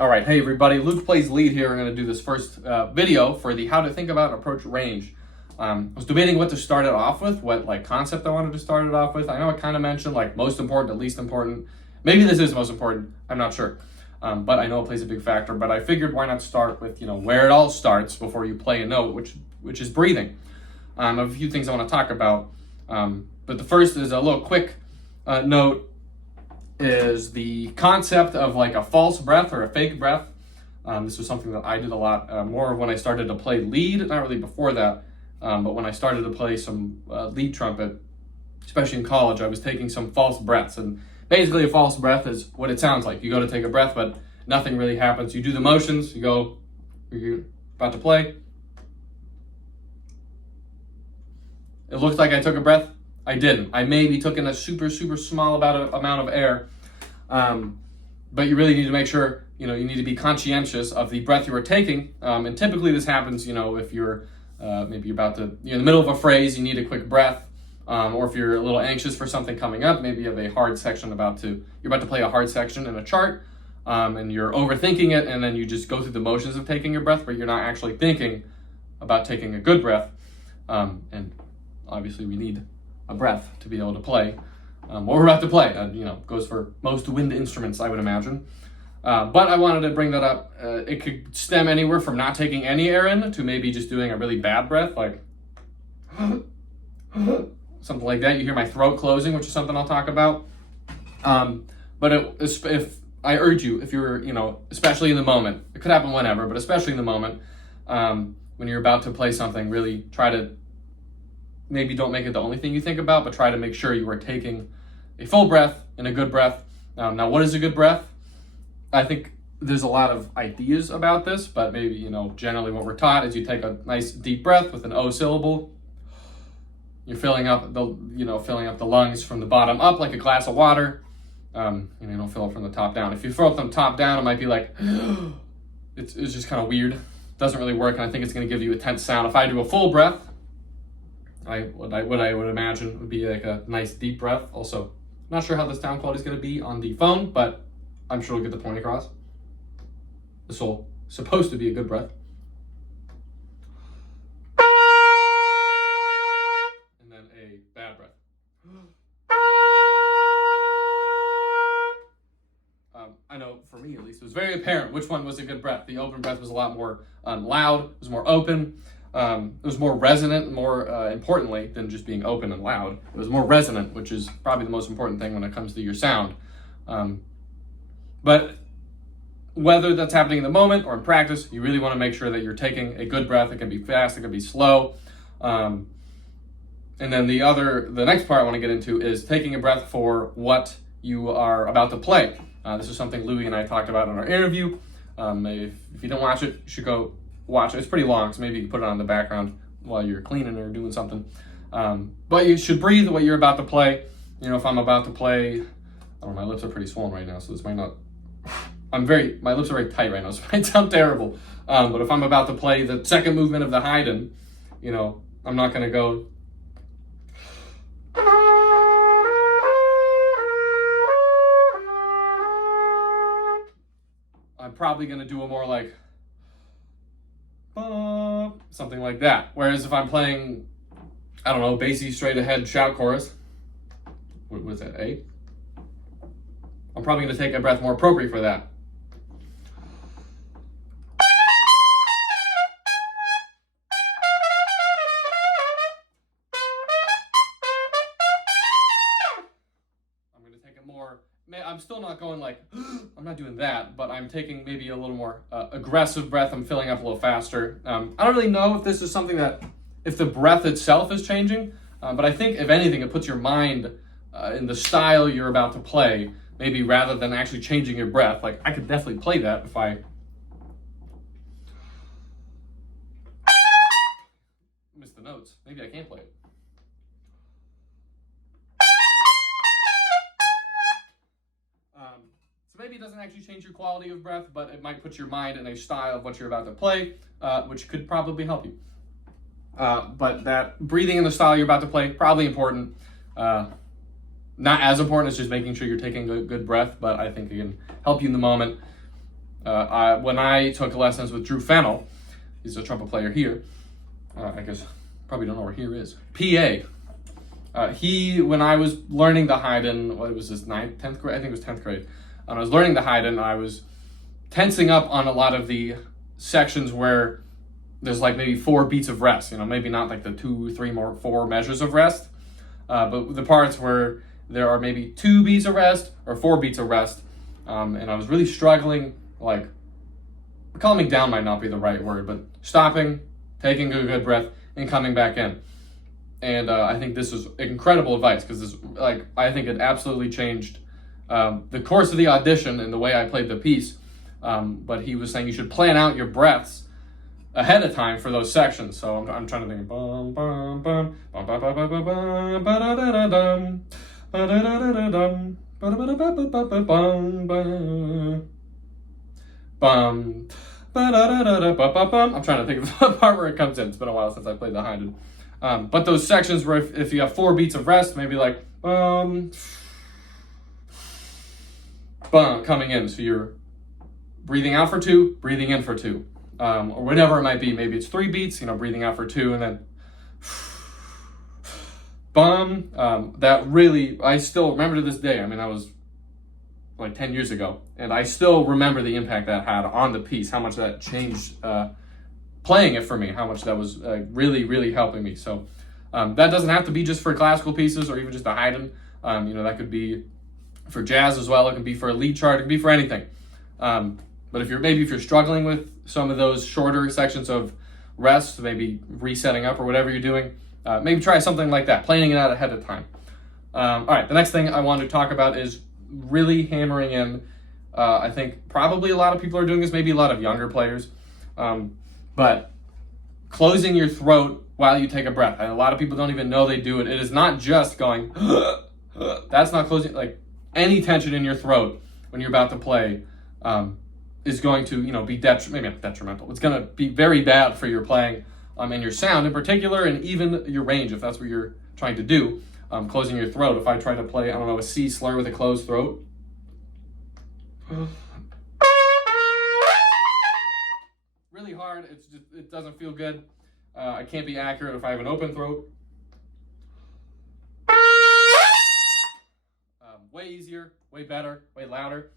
All right, hey everybody, Luke plays lead here. I'm going to do this first video for the how to think about and approach range. I was debating what to start it off with, what concept I wanted to start it off with. I know I kind of mentioned most important to least important. Maybe this is most important, I'm not sure. But I know it plays a big factor, but I figured why not start with, where it all starts before you play a note, which is breathing. I have a few things I want to talk about, but the first is a little quick note is the concept of a false breath or a fake breath. This was something that I did a lot more when I started to play lead, not really before that, but when I started to play some lead trumpet, especially in college, I was taking some false breaths. And basically a false breath is what it sounds like. You go to take a breath, but nothing really happens. You do the motions, you're about to play. It looked like I took a breath. I didn't. I maybe took in a super small amount of air, but you really need to make sure, you need to be conscientious of the breath you are taking. And typically this happens, if you're maybe you're in the middle of a phrase, you need a quick breath, or if you're a little anxious for something coming up, maybe you have a hard section you're about to play a hard section in a chart, and you're overthinking it, and then you just go through the motions of taking your breath, but you're not actually thinking about taking a good breath. And obviously we need a breath to be able to play what we're about to play. Goes for most wind instruments, I would imagine. But I wanted to bring that up. It could stem anywhere from not taking any air in to maybe just doing a really bad breath, like something like that. You hear my throat closing, which is something I'll talk about. But if I urge you, if you're, especially in the moment, it could happen whenever, but especially in the moment, when you're about to play something, really try to maybe don't make it the only thing you think about, but try to make sure you are taking a full breath and a good breath. Now, what is a good breath? I think there's a lot of ideas about this, but maybe, generally what we're taught is you take a nice deep breath with an O syllable. You're filling up the lungs from the bottom up like a glass of water. You don't fill it from the top down. If you fill it from the top down, it might be like, it's just kind of weird. Doesn't really work, and I think it's going to give you a tense sound. If I do a full breath, what I would imagine would be like a nice deep breath. Also, not sure how the sound quality is going to be on the phone, but I'm sure we'll get the point across. This is supposed to be a good breath. And then a bad breath. I know for me at least, it was very apparent which one was a good breath. The open breath was a lot more loud, it was more open. It was more resonant, more importantly than just being open and loud. It was more resonant, which is probably the most important thing when it comes to your sound. But whether that's happening in the moment or in practice, you really want to make sure that you're taking a good breath. It can be fast, it can be slow. And then the next part I want to get into is taking a breath for what you are about to play. This is something Louie and I talked about in our interview. If you don't watch it, you should go watch it. It's pretty long, so maybe you can put it on in the background while you're cleaning or doing something. But you should breathe what you're about to play. If I'm about to play, I don't know, my lips are pretty swollen right now, so this might not, my lips are very tight right now, so it might sound terrible. But if I'm about to play the second movement of the Haydn, I'm not gonna go, I'm probably gonna do a more like, something like that. Whereas if I'm playing, I don't know, bassy straight ahead shout chorus, what was that, A? I'm probably going to take a breath more appropriate for that. I'm going to take it more, I'm still not going like, I'm not doing that, but I'm taking maybe a little more aggressive breath. I'm filling up a little faster. I don't really know if this is something that, if the breath itself is changing, but I think if anything, it puts your mind in the style you're about to play, maybe rather than actually changing your breath. Like I could definitely play that if I miss the notes. Maybe I can't play it. So maybe it doesn't actually change your quality of breath, but it might put your mind in a style of what you're about to play, which could probably help you. But that breathing in the style you're about to play, probably important. Not as important as just making sure you're taking a good breath, but I think it can help you in the moment. When I took lessons with Drew Fennell, he's a trumpet player here. I guess probably don't know where here is. PA. When I was learning the Haydn, what was this, 10th grade? I think it was 10th grade. I was learning the Haydn, I was tensing up on a lot of the sections where there's like maybe 4 beats of rest, maybe not like the 2, 3, 4 measures of rest, but the parts where there are maybe 2 beats of rest or 4 beats of rest, and I was really struggling, like, calming down might not be the right word, but stopping, taking a good breath, and coming back in. And I think this is incredible advice, because I think it absolutely changed the course of the audition and the way I played the piece. But he was saying you should plan out your breaths ahead of time for those sections. So I'm trying to think. Bum bum bum bum bum bum bum bum ba da da da dum ba da da da da dum ba da ba da ba ba ba bum bum ba da da da da ba ba bum. I'm trying to think of the part where it comes in. It's been a while since I played the Haydn. But those sections where if you have 4 beats of rest, maybe like bum coming in, so you're breathing out for 2, breathing in for 2, or whatever it might be. Maybe it's 3 beats, breathing out for 2, and then that really, I still remember to this day. I mean, that was like 10 years ago, and I still remember the impact that had on the piece, how much that changed playing it for me, how much that was really, really helping me. So that doesn't have to be just for classical pieces or even just a Haydn. That could be for jazz as well. It can be for a lead chart. It can be for anything. But if you're struggling with some of those shorter sections of rest, maybe resetting up or whatever you're doing, maybe try something like that, planning it out ahead of time. All right, the next thing I want to talk about is really hammering in. I think probably a lot of people are doing this, maybe a lot of younger players, but closing your throat while you take a breath. And a lot of people don't even know they do it. It is not just going, that's not closing, like any tension in your throat when you're about to play is going to, be maybe not detrimental. It's going to be very bad for your playing and your sound in particular, and even your range, if that's what you're trying to do. Closing your throat. If I try to play, a C slur with a closed throat. Really hard. It doesn't feel good. I can't be accurate if I have an open throat. Way easier, way better, way louder.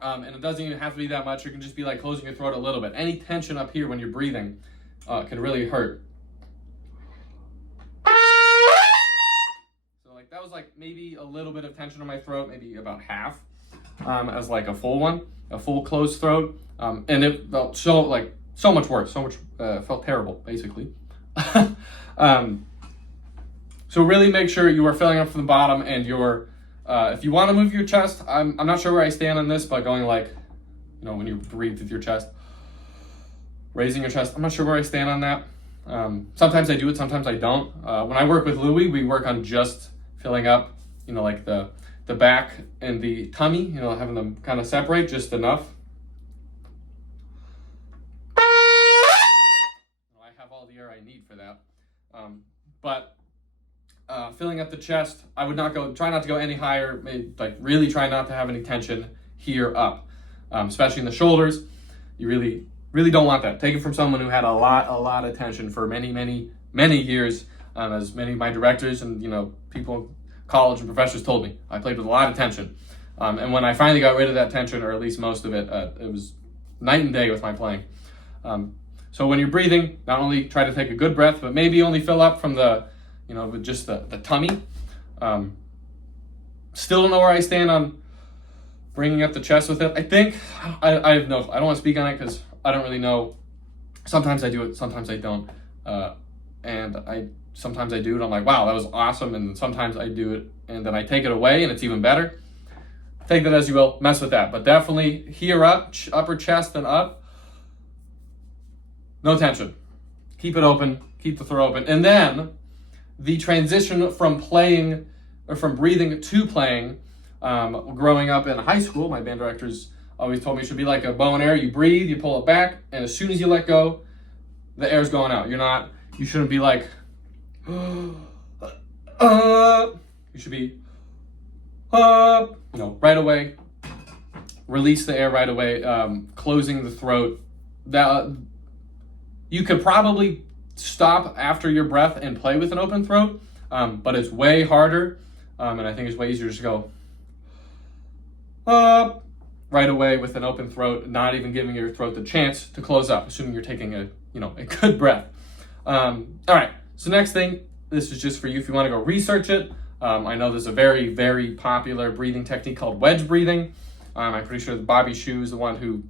And it doesn't even have to be that much. It can just be like closing your throat a little bit. Any tension up here when you're breathing can really hurt. So like that was like maybe a little bit of tension on my throat, maybe about half, as like a full one, a full closed throat. And it felt so much worse, felt terrible, basically. So really make sure you are filling up from the bottom, and you're if you want to move your chest, I'm not sure where I stand on this, but going like, when you breathe with your chest, raising your chest, I'm not sure where I stand on that. Sometimes I do it, sometimes I don't. When I work with Louis, we work on just filling up, like the back and the tummy, having them kind of separate just enough. I have all the air I need for that. But filling up the chest, I would try not to go any higher, really try not to have any tension here up, especially in the shoulders. You really, really don't want that. Take it from someone who had a lot of tension for many, many, many years, as many of my directors and, people in college and professors told me. I played with a lot of tension. And when I finally got rid of that tension, or at least most of it, it was night and day with my playing. So when you're breathing, not only try to take a good breath, but maybe only fill up from the, with just the tummy. Still don't know where I stand on bringing up the chest with it. I think, I don't want to speak on it because I don't really know. Sometimes I do it, sometimes I don't. Sometimes I do it, I'm like, wow, that was awesome. And sometimes I do it and then I take it away and it's even better. Take that as you will, mess with that. But definitely here up, upper chest and up. No tension. Keep it open, keep the throat open. And then the transition from playing, or from breathing to playing, growing up in high school, my band directors always told me it should be like a bow and arrow. You breathe, you pull it back, and as soon as you let go, the air's going out. You shouldn't be like, you should be, right away, release the air right away, closing the throat. That you could probably stop after your breath and play with an open throat, but it's way harder, and I think it's way easier just to go right away with an open throat, not even giving your throat the chance to close up, assuming you're taking a good breath. All right, so next thing, this is just for you if you want to go research it. I know there's a very, very popular breathing technique called wedge breathing. I'm pretty sure that Bobby Shue is the one who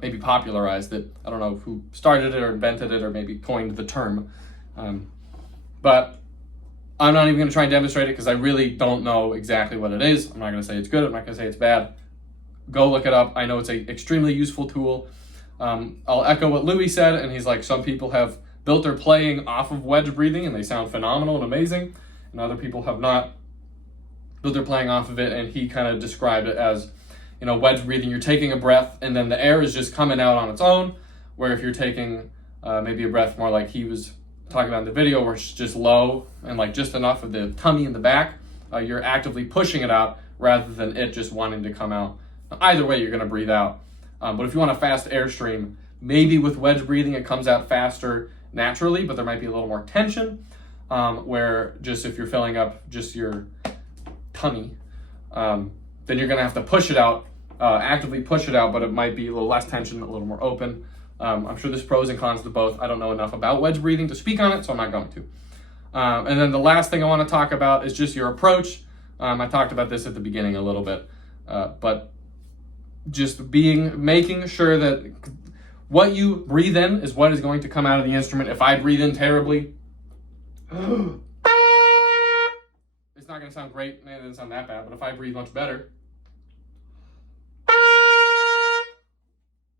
maybe popularized it. I don't know who started it or invented it or maybe coined the term. But I'm not even going to try and demonstrate it because I really don't know exactly what it is. I'm not going to say it's good. I'm not going to say it's bad. Go look it up. I know it's an extremely useful tool. I'll echo what Louis said, and he's like, some people have built their playing off of wedge breathing and they sound phenomenal and amazing, and other people have not built their playing off of it, and he kind of described it as, wedge breathing, you're taking a breath and then the air is just coming out on its own, where if you're taking maybe a breath more like he was talking about in the video, where it's just low and like just enough of the tummy in the back, you're actively pushing it out rather than it just wanting to come out. Either way, you're going to breathe out. But if you want a fast airstream, maybe with wedge breathing, it comes out faster naturally, but there might be a little more tension, where just if you're filling up just your tummy, then you're going to have to push it out, actively push it out, but it might be a little less tension, a little more open. I'm sure there's pros and cons to both. I don't know enough about wedge breathing to speak on it, so I'm not going to. And then the last thing I want to talk about is just your approach. I talked about this at the beginning a little bit, but just making sure that what you breathe in is what is going to come out of the instrument. If I breathe in terribly, it's not going to sound great. It doesn't sound that bad, but if I breathe much better,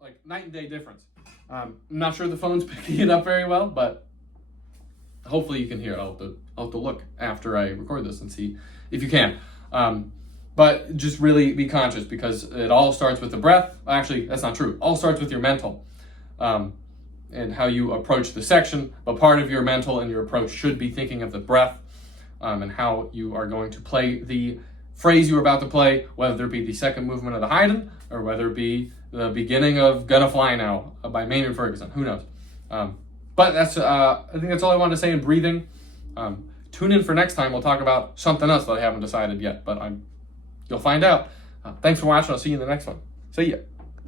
like night and day difference. I'm not sure the phone's picking it up very well, but hopefully you can hear it. I'll have to look after I record this and see if you can. But just really be conscious, because it all starts with the breath. Actually, that's not true. It all starts with your mental and how you approach the section. But part of your mental and your approach should be thinking of the breath and how you are going to play the phrase you're about to play, whether it be the second movement of the Haydn or whether it be the beginning of Gonna Fly Now by Maynard Ferguson. Who knows? But that's I think that's all I wanted to say in breathing. Tune in for next time. We'll talk about something else that I haven't decided yet, but you'll find out. Thanks for watching. I'll see you in the next one. See ya.